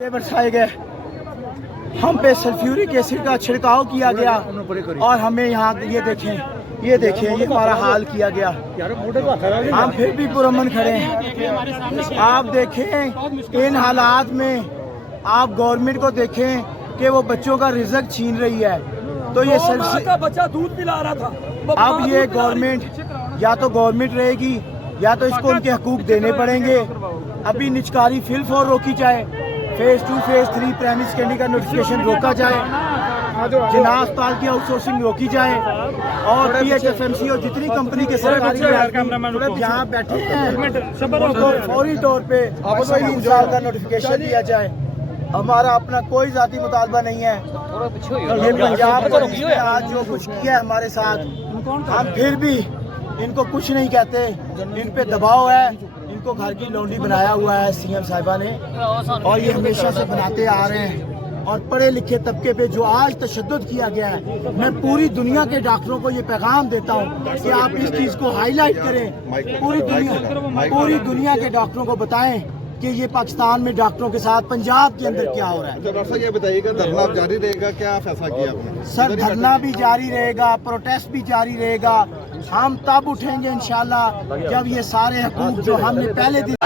बरसाए गए, हम पे सल्फ्यूरिक एसिड का छिड़काव किया गया और हमें यहाँ ये देखें ये हमारा हाल किया गया। हम फिर भी पुरअमन खड़े हैं। आप देखें इन हालात में, आप गवर्नमेंट को देखें कि वो बच्चों का रिज़्क छीन रही है। तो ये सबसे बच्चा दूध पिला रहा था। अब ये गवर्नमेंट या तो गवर्नमेंट रहेगी या तो इसको उनके हकूक देने पड़ेंगे। अभी निचकारी फिलफोर रोकी जाए, फेज 2 फेज 3 प्राइमरी सेकेंडरी का नोटिफिकेशन रोका जाए, जिला अस्पताल की आउटसोर्सिंग रोकी जाए और PHFMC और जितनी कंपनी के सरकारी यहाँ बैठे हैं उनको फौरी तौर पे 3 साल का नोटिफिकेशन दिया जाए। हमारा अपना कोई जाती मुतालबा नहीं है। ये पंजाब पुलिस ने आज जो कुछ किया है हमारे साथ, हम फिर भी इनको कुछ नहीं कहते। इन पे दबाव है, इनको घर की लौंडी बनाया हुआ है CM साहिबा ने और ये हमेशा से बनाते आ रहे हैं। और पढ़े लिखे तबके पे जो आज तशद्दुद किया गया है, मैं पूरी दुनिया के डॉक्टरों को ये पैगाम देता हूँ कि आप इस चीज़ को हाईलाइट करें, पूरी दुनिया के डॉक्टरों को बताएं कि ये पाकिस्तान में डॉक्टरों के साथ पंजाब के अंदर क्या हो रहा है। तो डॉक्टर साहब ये बताइएगा, धरना जारी रहेगा, क्या फैसला किया आपने? सर धरना भी जारी रहेगा, प्रोटेस्ट भी जारी रहेगा। हम तब उठेंगे इंशाल्लाह जब ये सारे हकूक जो हमने पहले दिन